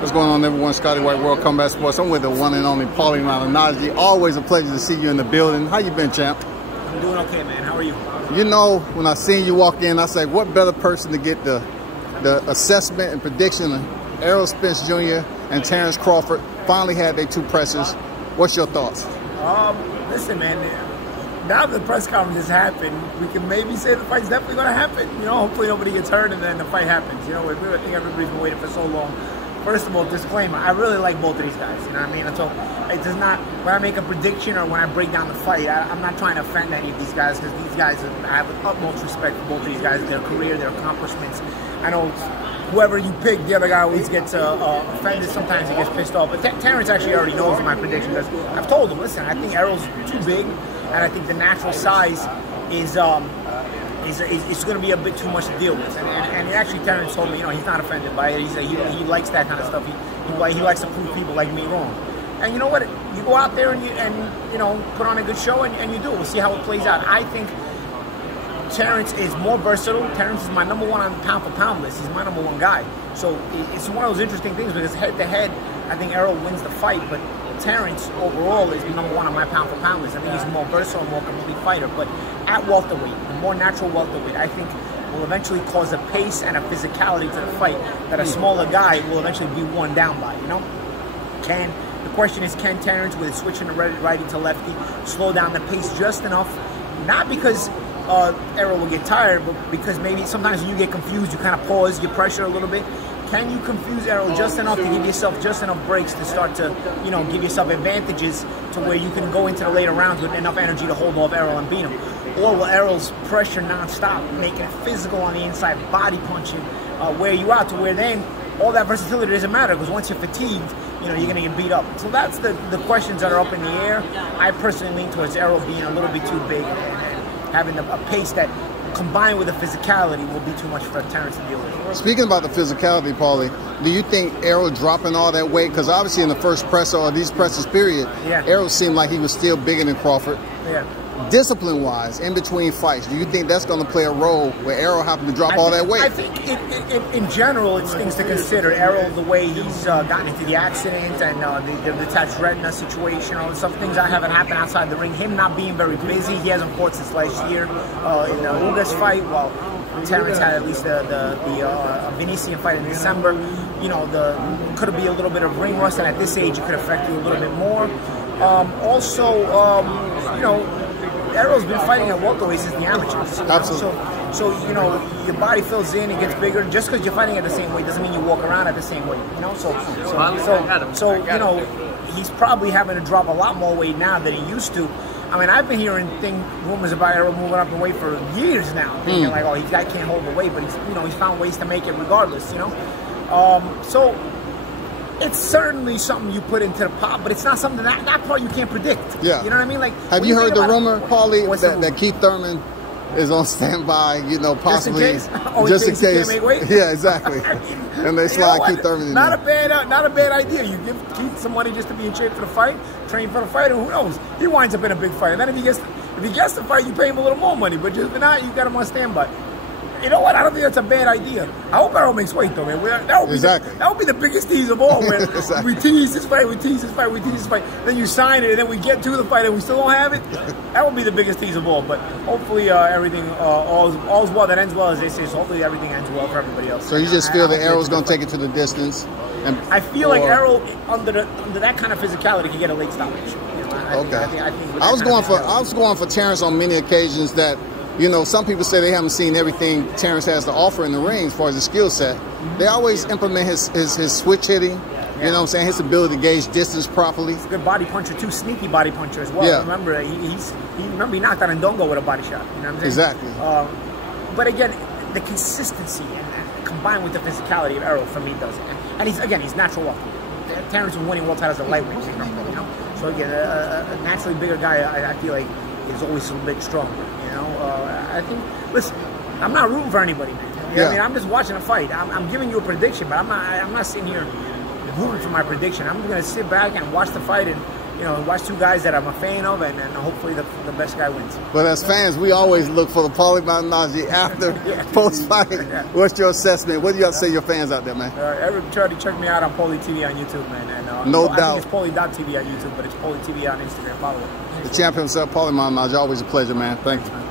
What's going on, everyone? Scotty White, World Combat Sports. I'm with the one and only Malignaggi. Always a pleasure to see you in the building. How you been, champ? I'm doing okay, man. How are you? You know, when I seen you walk in, I said, what better person to get the assessment and prediction of Errol Spence Jr. and Terrence Crawford. Finally had their two pressers. What's your thoughts? Listen, man. Now that the press conference has happened, we can maybe say the fight's definitely going to happen. You know, hopefully nobody gets hurt and then the fight happens. You know, I think everybody's been waiting for so long. First of all, disclaimer, I really like both of these guys, you know what I mean? So it does not, when I make a prediction or when I break down the fight, I'm not trying to offend any of these guys, because these guys, I have utmost respect for both of these guys, their career, their accomplishments. I know whoever you pick, the other guy always gets offended, sometimes he gets pissed off. But Terrence actually already knows my prediction, because I've told him, listen, I think Errol's too big, and I think the natural size is going to be a bit too much to deal with. And actually, Terrence told me, you know, he's not offended by it. He likes that kind of stuff. He likes to prove people like me wrong. And you know what? You go out there and you know, put on a good show and you do. We'll see how it plays out. I think Terrence is more versatile. Terrence is my #1 on pound for pound list. He's my #1 guy. So it's one of those interesting things, because head to head, I think Errol wins the fight, but Terrence overall is #1 on my pound for pound list. I think he's more versatile, more complete fighter. But at welterweight, the more natural welterweight, I think will eventually cause a pace and a physicality to the fight that a smaller guy will eventually be worn down by, you know? The question is, can Terrence, with switching the righty to lefty, slow down the pace just enough? Not because Errol will get tired, but because maybe sometimes when you get confused, you kind of pause, you pressure a little bit. Can you confuse Errol just enough to give yourself just enough breaks to start to, you know, give yourself advantages to where you can go into the later rounds with enough energy to hold off Errol and beat him? Or will Errol's pressure nonstop, making it physical on the inside, body punching, wear you out to where then all that versatility doesn't matter, because once you're fatigued, you know, you're going to get beat up. So that's the questions that are up in the air. I personally lean towards Errol being a little bit too big and having a pace that, combined with the physicality, will be too much for Terrence to deal with. Speaking about the physicality, Paulie, do you think Errol dropping all that weight? Because obviously in the first presser, or these pressers period, Errol seemed like he was still bigger than Crawford. Yeah. Discipline-wise, in between fights, do you think that's going to play a role where Errol happened to drop all that weight? I think in general, it's things to consider. Errol, the way he's gotten into the accident and the detached retina situation, all the stuff, things that haven't happened outside the ring. Him not being very busy. He hasn't fought since last year in the Augusta fight. While Terrence had at least the Venetian fight in December. You know, could be a little bit of ring rust, and at this age, it could affect you a little bit more. You know, Errol's been fighting at welterweight since the amateurs. Absolutely. So you know, your body fills in, it gets bigger. Just because you're fighting at the same weight doesn't mean you walk around at the same weight. You know, so you know, he's probably having to drop a lot more weight now than he used to. I mean, I've been hearing rumors about Errol moving up in weight for years now, thinking like, oh, this guy can't hold the weight, but he's found ways to make it regardless. You know, so. It's certainly something you put into the pot, but it's not something that part you can't predict. Yeah. You know what I mean? Like, have you heard the rumor, Paulie, that Keith Thurman is on standby, you know, possibly just in case. He can't make weight? Yeah, exactly. And they slide Keith Thurman in not a bad idea. You give Keith some money just to be in shape for the fight, train for the fight, and who knows? He winds up in a big fight. And then if he gets the fight, you pay him a little more money. But just if not, you got him on standby. You know what? I don't think that's a bad idea. I hope Errol makes weight, though, man. That would be the biggest tease of all, man. We tease this fight, we tease this fight, we tease this fight. Then you sign it, and then we get to the fight, and we still don't have it. That would be the biggest tease of all. But hopefully everything, all's well that ends well, as they say. So hopefully everything ends well for everybody else. So you just feel that Errol's going to take it to the distance? And I feel like Errol, under that kind of physicality, can get a late stoppage. You know, I think I was going for Terrence on many occasions that, you know, some people say they haven't seen everything Terrence has to offer in the ring as far as his skill set. They always implement his switch hitting, you know what I'm saying, his ability to gauge distance properly. He's a good body puncher too, sneaky body puncher as well. Yeah. Remember, he knocked out Ndongo with a body shot. You know what I'm saying? Exactly. But again, the consistency and combined with the physicality of Errol, for me, does it. And he's natural welterweight. Terrence was winning world titles at lightweight, you know. So again, a naturally bigger guy, I feel like, is always a bit stronger. You know, I think. Listen, I'm not rooting for anybody, man. You know what I mean? I'm just watching a fight. I'm giving you a prediction, but I'm not sitting here rooting for my prediction. I'm going to sit back and watch the fight and you know, watch two guys that I'm a fan of, and hopefully the best guy wins. But as fans, we always look for the Paulie Malignaggi after post-fight. What's your assessment? What do you have to say to your fans out there, man? Try to check me out on Paulie TV on YouTube, man. And, no I doubt. think it's Paulie.tv on YouTube, but it's Paulie TV on Instagram. Follow it. The champion himself, Paulie Malignaggi. Always a pleasure, man. Thank you.